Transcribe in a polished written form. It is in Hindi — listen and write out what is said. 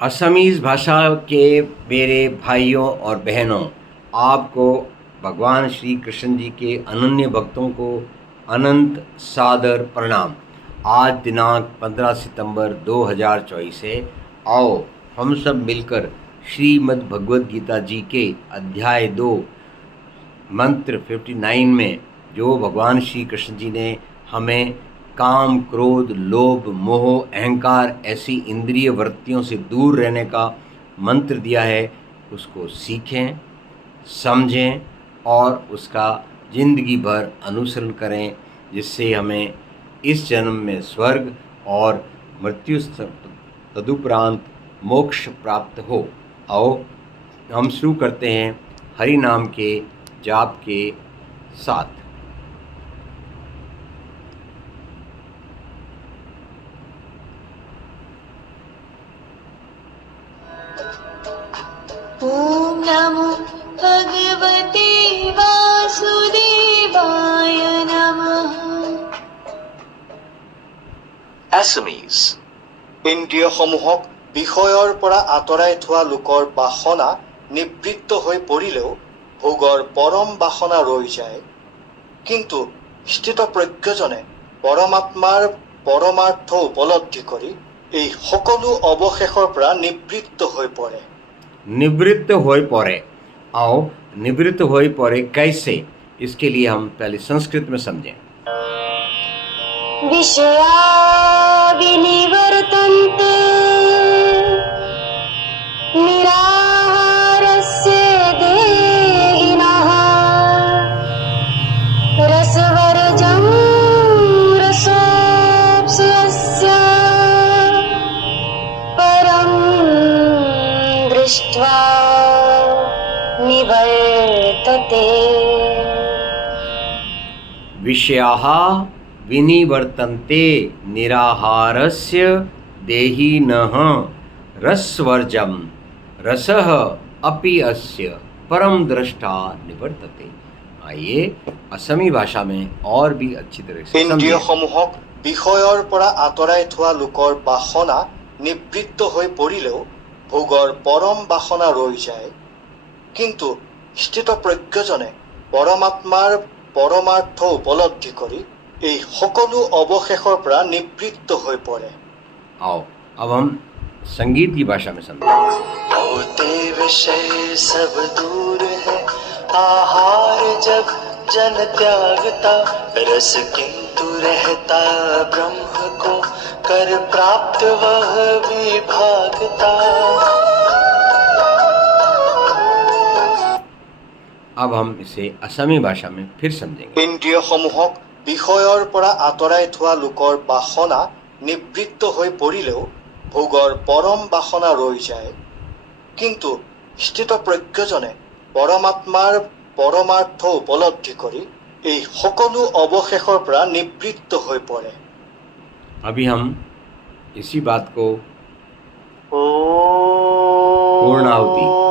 असमीज़ भाषा के मेरे भाइयों और बहनों, आपको भगवान श्री कृष्ण जी के अनन्य भक्तों को अनंत सादर प्रणाम। आज दिनांक 15 सितंबर 2024 है। आओ हम सब मिलकर श्रीमद् भगवद गीता जी के अध्याय 2 मंत्र 59 में जो भगवान श्री कृष्ण जी ने हमें काम, क्रोध, लोभ, मोह, अहंकार ऐसी इंद्रिय वृत्तियों से दूर रहने का मंत्र दिया है, उसको सीखें, समझें और उसका जिंदगी भर अनुसरण करें, जिससे हमें इस जन्म में स्वर्ग और मृत्यु तदुपरांत मोक्ष प्राप्त हो। आओ हम शुरू करते हैं हरि नाम के जाप के साथ। ओम नमो भगवते वासुदेवाय नमः। Assamese ইন্দ্ৰিয়সমূহক বিষয়ৰ পৰা আঁতৰাই থোৱা লোকৰ বাসনা নিবৃত্ত হৈ পৰিলেও ভোগৰ পৰম বাসনা ৰৈ যায়, কিন্তু স্থিতপ্ৰজ্ঞজনে পৰমাত্মাৰ পৰমাৰ্থ উপলব্ধি কৰি এই সকলো অৱশেষৰ পৰা নিবৃত্ত হৈ পৰে। निवृत्त होय परे। आओ निवृत्त होय परे कैसे, इसके लिए हम पहले संस्कृत में समझें। विषया विनिवर्तन्ते निराहारस्य देहिनः रसवर्जं रसोऽप्स्यस्य परं दृष्ट्वा निवर्तते। विषयाः विनिवर्तन्ते निराहारस्य देहिनः रसवर्जं रसः अपि अस्य परम दृष्टा निवर्तते। आइए असमी भाषा में और भी अच्छी तरह से समझें। ইন্দ্ৰিয়সমূহক বিষয়ৰ পৰা আঁতৰাই থোৱা লোকৰ বাসনা নিবৃত্ত হৈ পৰিলেও ভোগৰ পৰম বাসনা ৰৈ যায়, কিন্তু স্থিতপ্ৰজ্ঞজনে পৰমাত্মাৰ পৰমাৰ্থ উপলব্ধি কৰি এই সকলো অৱশেষৰ পৰা নিবৃত্ত হৈ পৰে। आओ अब हम संगीत की भाषा में समझें। होते विषय सब दूर है, आहार जब जन त्यागता, रस किंतु रहता ब्रह्म को, कर प्राप्त वह विभागता। अब हम इसे असमी भाषा में फिर समझेंगे। ইন্দ্ৰিয়সমূহক বিষয়ৰ পৰা আঁতৰাই থোৱা লোকৰ বাসনা নিবৃত্ত হৈ পৰিলেও ভোগৰ পৰম বাসনা ৰৈ যায়, কিন্তু স্থিতপ্ৰজ্ঞজনে পৰমাত্মাৰ পৰমাৰ্থ উপলব্ধি কৰি এই সকলো অৱশেষৰ পৰা নিবৃত্ত হৈ পৰে। अभी हम इसी बात को पूर्णाहुति